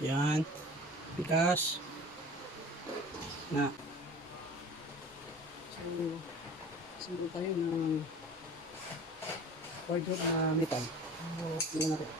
Yan. Pikas. Na. So, siguro tayo ng wardrobe na metal. So, yun natin.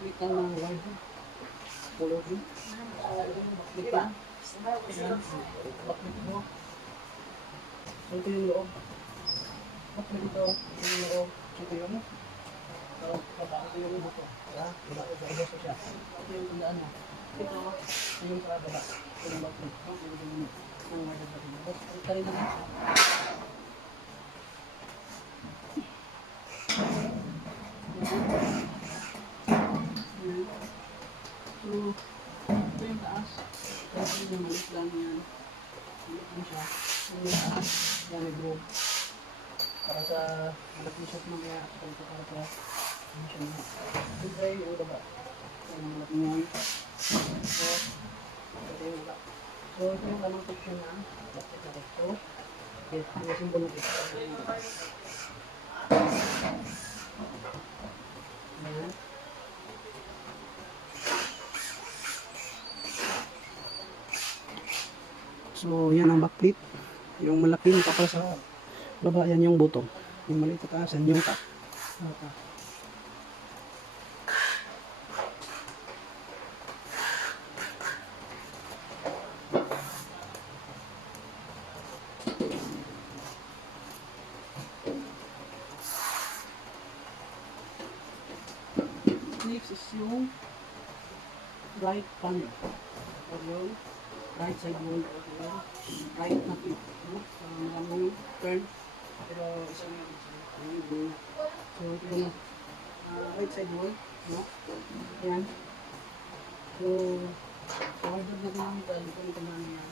Kita ng wardrobe. Tulog yun. Kita. Bakit mo? Ito yung loob. Bakit ito? Ito yung loob. Ito yung loob. Ito yung loob ito. Ito siya. Ito yung tundaan mo. Ito yung sa baba. Ito yung bakit. Ito yung wardrobe. Ito rin naman. So, ito yung taas. Ito yung maliit lang yan. Maliit lang siya. Ito yung taas. Yan, may groove. Para sa malaki shot mo kaya ito para ano siya na. Ito yung baba. yung malaki yan. So, ito yung malaki. So, ito yung tamang position na bakit na ito. Yes, yung symbol na ito. Ayan. So, yan ang backplate. Yung malaki nakapal sa baba, yan yung butong. Yung maliit sa taas, yan yung top. Next is yung right panel. O yung right side wall. O yung right na tip. Maraming turn. Pero isang yung so ito yung right side wall. No? Ayan. So, order na din yung dito nito na yan.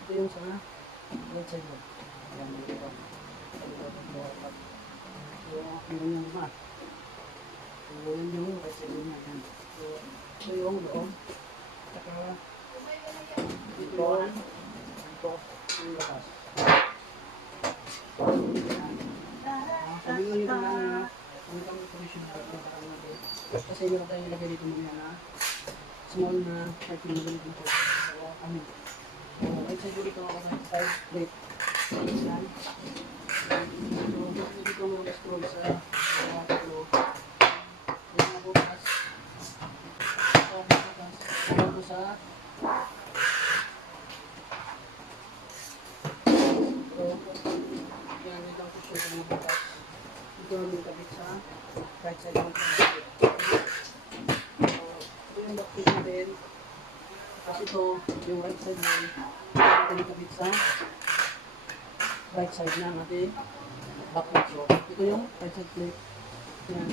Ito yung sa right side wall. Ayan. Dito. So, meron yung lima. So, yun yung right side wall na yan. So, ito yung loob. Saka, ito yung labas. Sabi ko nito lang na kung kami position na kasi meron tayong ilagay dito mga na small na parking na ganito po. So, amin. So, right side dito ako sa side plate. Yan. So, dito mo scroll sa flow. Yan na bukas. So, bukas. Ito sa yan, ito ang position sa mga bukas. Ito ang kabit sa right side ng pagkakit. So, ito yung backfit natin. Kasi ito, yung right side mo, ito yung kabit sa right side na natin backfit. So, ito yung right side plate. Yan.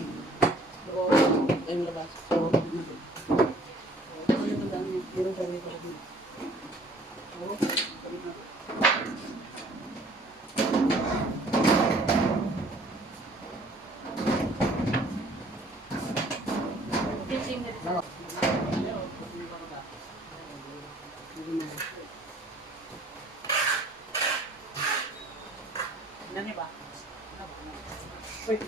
So, ito yung labas. So, ito yung tandaan niyo. Meron siya dito sa dito. So, kabit natin. Nani ba? Wait.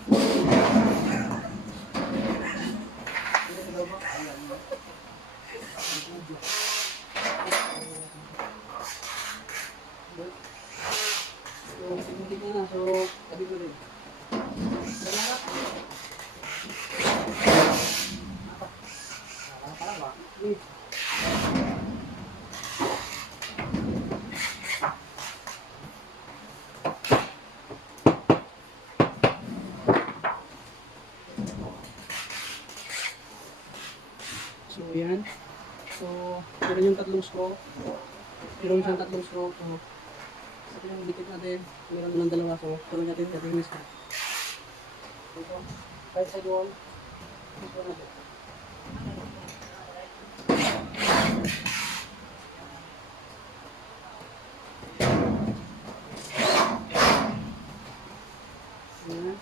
So, tingin na. So, tabi ko rin. Salamat. Para ba? Wait. So, yan. So, meron yung tatlong screw. Meron siyang tatlong screw. So, ito yung dikit natin. Meron ng dalawa. So, meron natin katinis ka. Ito. Right side wall. Ito natin. Yan.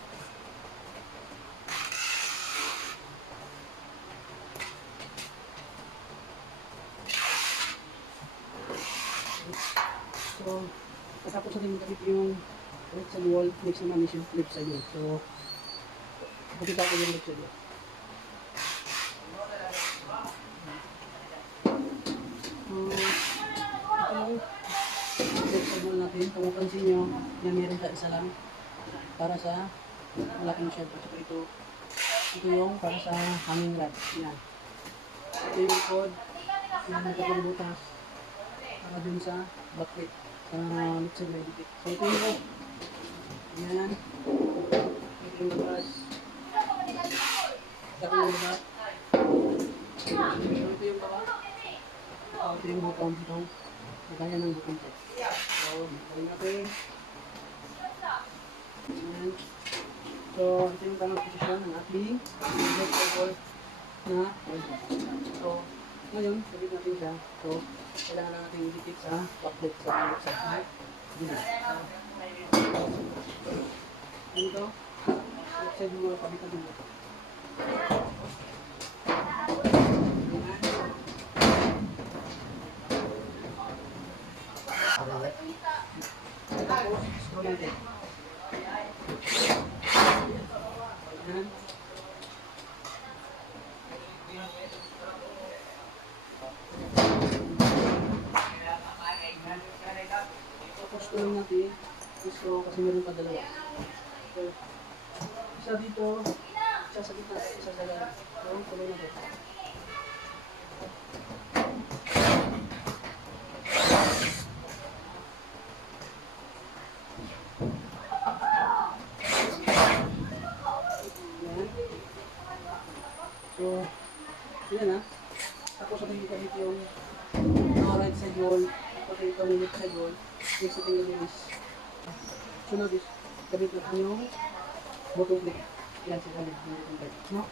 So, katapos natin magkabit yung right side wall, next naman is yung left side wall. So, pakita ko yung left side wall. Ito yung left side wall natin. Kung mapansin nyo, yan meron sa isa lang para sa malaking shelf. So, ito yung para sa hanging rod. Yan. Ito yung likod. Yan, nagkakang butas. Para dun sa backplate. Sa left side na dikit. So, ito yung loob. Yan. Ito yung labas. Ito yung labas. Ito yung baba. Ito yung butong. Itong nagaya ng butong ito. So, ito natin. Yan. So, ito yung tamang posisyon ng ating left side wall na welding. So, ngayon, sabit natin siya. So, kailangan na natin dikit sa backplate sa left side. Dito. Ano ito? Left side mo kabitan dito. Yan. Tapos tulong natin. Gusto kasi meron pa dalawa. So, isa dito, isa sa gitna, isa sa lahat. So, tulong natin. Yan. So, yan ha. Tapos sabihin ko dito yung right side wall, pati itong left side wall. Next sa tingin is, sunod is, gabit natin yung bottom plate. Yan sa gabit yung bottom plate. No?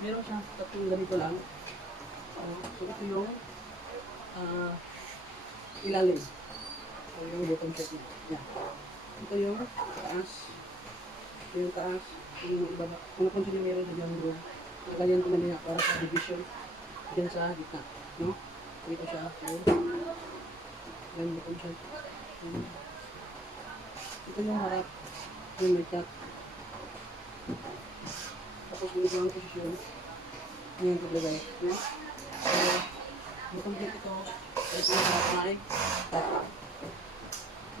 Meron siyang tatlong ganito lang. So ito yung ilalim. So yung bottom plate niya. Yan. Ito yung taas. Ito yung taas. Ito yung ibaba. Kung napansin nyo meron sa dyan doon. Nakalyan ko na niya para sa division. Dyan sa gitna. No? Ito siya. Yan bottom siya. Ito yung harap. Yung may chat. Tapos yung ibang posisyon. Yan ito lagay. No? So, bottom plate ito. Ito yung harap na ay.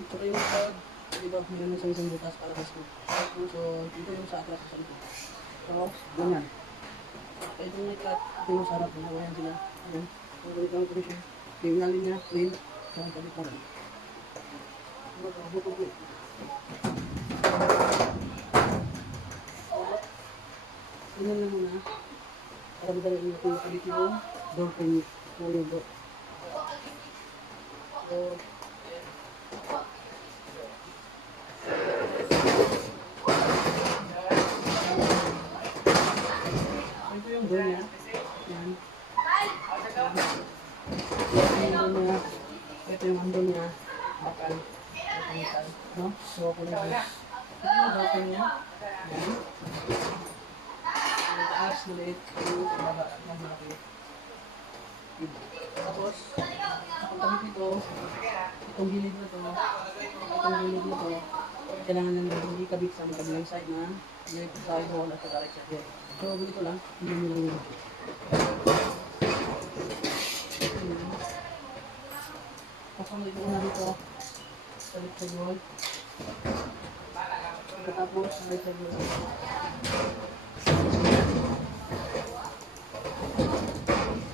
Ito yung code. Diba, meron sa isang butas para sa scoop. So, ito yung sa atras sa ito. So, ganyan. Ito yung cut, ito yung sarap. Nagawayan sila. Ayan. So, ganito ang position. Yung ilalim niya, plain. So, ang talit pa rin. Ganyan lang muna. Para madala yung kalit yung door frame. So, yung door. So, ito yung door niya. Yan. Ito yung handle niya. Bakal. No? So, ako lang yun. Ito yung door niya. Yan. Yung taas, maliit. Yung baba ng malaki. Tapos, ang tabi nito, itong gilid na to, kailangan lang hindi kabit sa kabilang side na left side wall at sa right side. So, ganito lang, hindi mo lang yun. Kasunod ito na dito sa left side wall. Pagkatapos sa right side wall.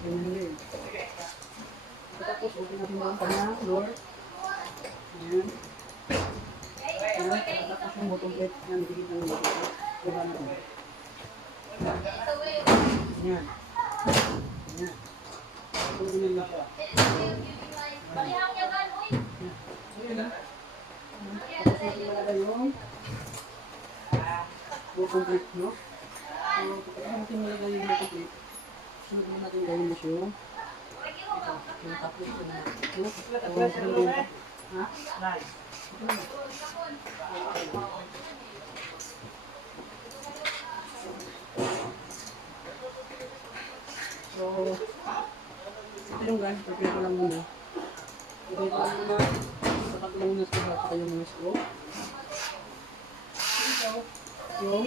Ganyan din. Pagkatapos, okay natin mga kanya, floor. Ayan. Ayan, pagkatapos yung bottom plate. Ayan, dikit ng bottom plate. Diba na ito? Ayan. Ayan. So, ganyan lang siya. Ayan. Ayan na. Tapos natin malagay yung bottom plate, no? So, pagkatapos natin malagay yung bottom plate, sunod naman natin gawin na siya yung tapos yung ha? Nice. So, ito yung guys, prepare ko lang muna. Prepare ko lang muna. Sapat lang muna sa kayo mga screw. Ito, yung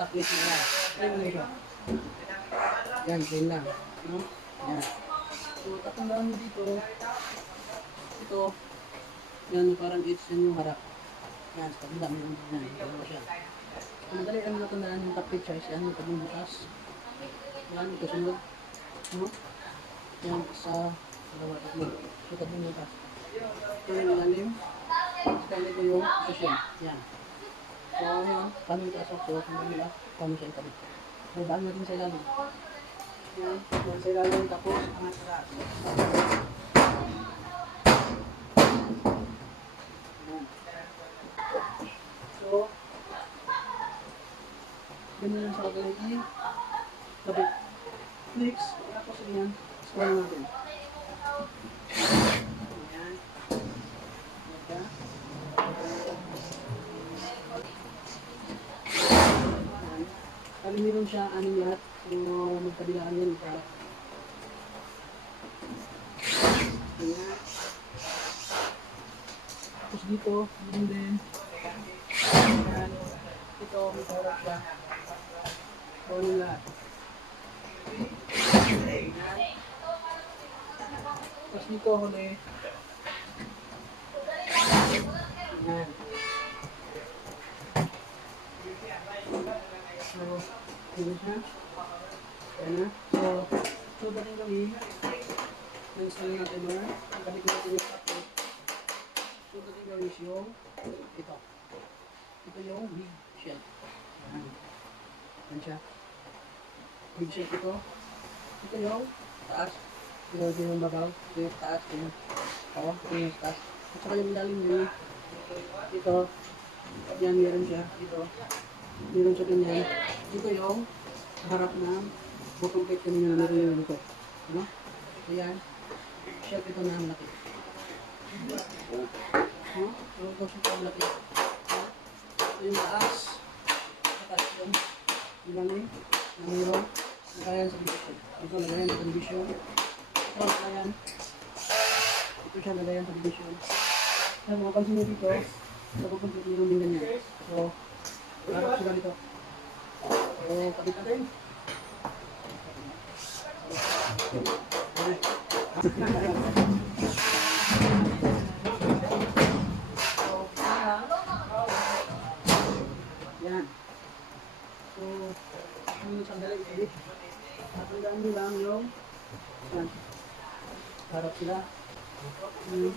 tapos nila. Try mo na ito. Yan, plain lang. No? Yan. So, tatandaan mo dito. Ito. Yan, parang edge yan yung harap. Yan, sa kabila mo yung yan. Ito siya. So, madali lang natandaan yung top pitch size. Yan, yung tabing butas. Yan, ito sunod. No? Yan, sa dalawa, tatlo. So, tabing butas. Ito yung ilalim. Saka ito yung position. Yan. So, yan. Paano yung tasok? So, kung nila, paano siya itabit. So, daan natin sa ilalim. Yan. Yan sa ilalim. Tapos, angat sa taas. Yan. So, ganyan lang sa kagalagin. Tabit. Next, tapos yan. Scroll natin. Yan. Yan. Kali meron siya, ano lahat, yung magkabilaan yan, para dito, yun din. Yan. Ito, may harap siya. So, yun lahat. Yan. Tapos dito, huli. Yan. So, yun siya. Yan na. So dating gawin, na-install na natin mga, balik natin yung socket. So dating gawin is yung, ito. Ito yung big shelf. Yan. Yan siya. Big shelf ito. Ito yung taas. Ito yung babaw. Ito yung taas. Ito yung taas. At saka yung lalim yun. Ito. Yan, meron siya. Ito. Meron siya ganyan. Ito yung harap ng bottom plate kanina na meron yung ito. Ano? Ayan. Shelf ito na ang laki. Ito siya ang laki. Ito yung taas. Taas yung ilalim. Na meron. Nagayan sa division. Ito nagayan sa division. Ito nagayan. Ito siya nagayan sa division. Sa mga pansin nyo dito, sa bottom plate meron din ganyan. So, harap sila dito. So, kabit natin. Yan. So, yung sandali ito. Natandaan nyo lang yung yan. Harap sila. Tunis.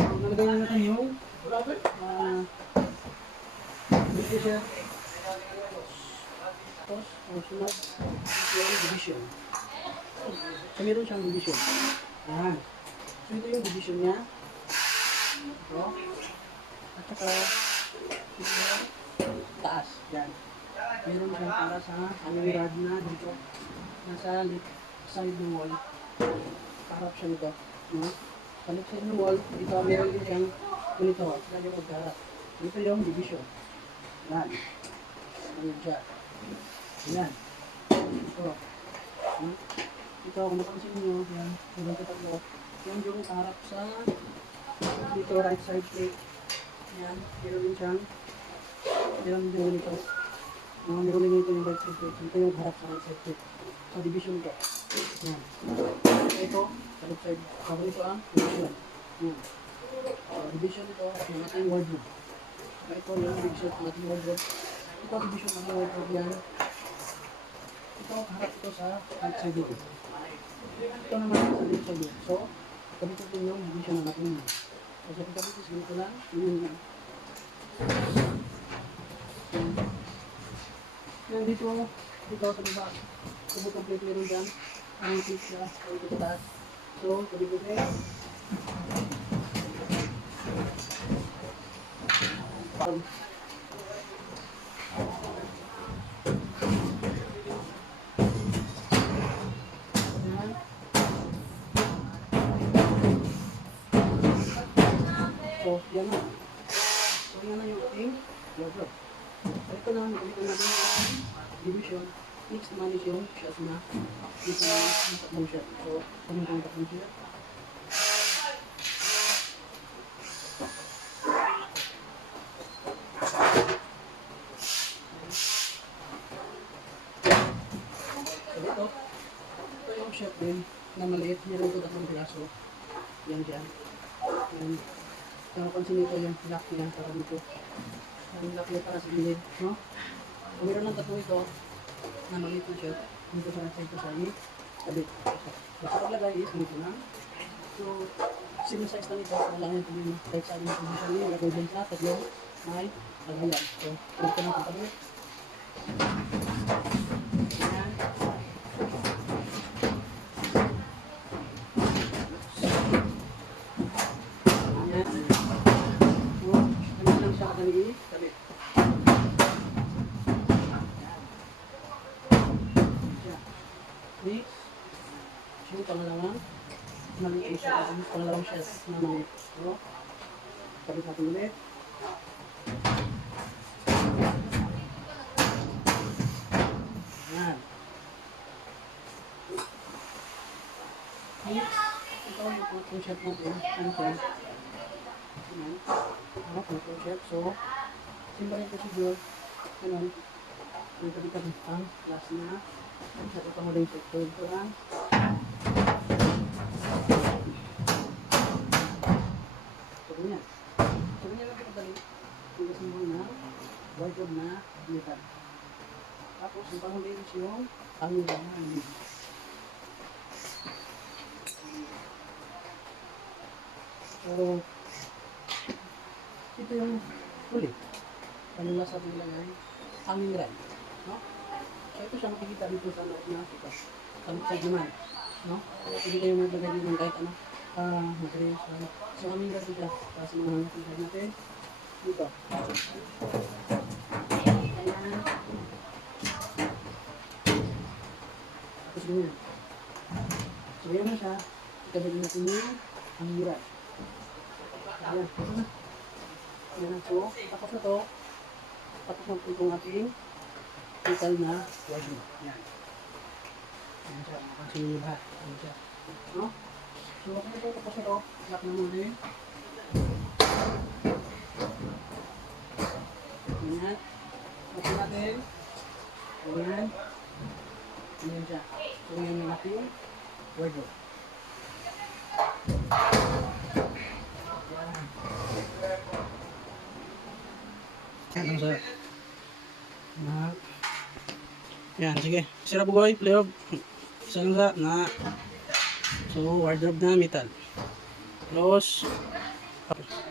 Nalagay na natin yung dito siya. Tapos, sunod yung division. So, meron siyang division. Yan. So, ito yung division niya. Ito. At saka, ito yung taas. Yan. Meron siyang para sa aming rod na dito. Nasa left side ng wall. Harap siya nito. No? Sa left side ng wall, dito meron din siyang ganito. Sila yung magharap. Ito yung division. Yan. Ayan siya. Yan. Ito. Ito, kung napansin nyo, yan. Meron ko tatlo. Yan yung harap sa dito, right side plate. Yan. Meron din siyang meron din ganito. Meron din ganito yung right side plate. Ito yung harap sa right side plate. So, division ko. Yan. Ito, sa left side. Cover ito ang division. Yan. Division ito, yung ating wardrobe. Ito yung division ng ating wardrobe. Ito division ng ating wardrobe yan. Ito, harap ito sa right side dito. Ito naman sa left side dito. So, kabito din yung division ng ating wardrobe. So, sa pagkabit is ganito lang. Yun. Yan dito sa baba. Sa complete meron dyan. Ang tip siya. Ito sa taas. So, kabito din. So, yan na. So, yan na yung ating wardrobe. So, ito na, nakalitan natin yung division. Next naman is yung shot na. Dito na yung tatlong shot. So, kami yung tatlong shot. So, ito yung shot din na maliit. Meron ko tatlong piraso. Yan dyan. Yan. Kung pansin nito yung lock niya para dito. Yung lock niya para sa gilid. No? So, meron ng tatlo ito na maliit na shot. Dito sa side ko sa kabit. So, sa paglagay is dito lang. So, same size na nito. Wala nga yung right side ng position niya. Lagay din sa tatlong may lagayan. So, dito na ang kabit. Ayan. Next, yung pangalawang maliit siya. Pangalawang shelf na maliit. So, kabit natin ulit. Yan. Next, ito yung shelf natin. Ano siya? Ayan. Yung shelf. So, simple yung procedure. Ganun. Yung tabi-tabi ang last na. Sa ito mo rin ito. Ito lang. So, ganyan. So, ganyan lang ito dali. Yung kasi mo na wardrobe na metal. Tapos, yung panghuli is yung panghilang na hindi. So, ito yung huli. Kanila sa nilagay, hanging rod. No? So, ito siya makikita dito sa loob na ito. Sa side naman. No? Hindi kayo maglagay dito ng kahit ano. Materials. So, hanging rod dito. Tapos, mga hanging rod natin. Dito. Ayan. Tapos, ganyan. So, yan na siya. Ikabili natin yung hanging rod. Ayan. Ayan. So, tapos na to. Tapos na po itong ating total na washing. Ayan. Ayan siya. Makapansin niyo lahat. Ayan siya. No? So, kung ito tapos na to, lock na muna yun. Ayan. Lock natin. Ayan. Ayan siya. So, yan yung ating wardrobe. Yan, sir. Yan, sige. Sira bugoy, pleob. Isa lang sa na. So, wardrobe na metal. Close. Okay.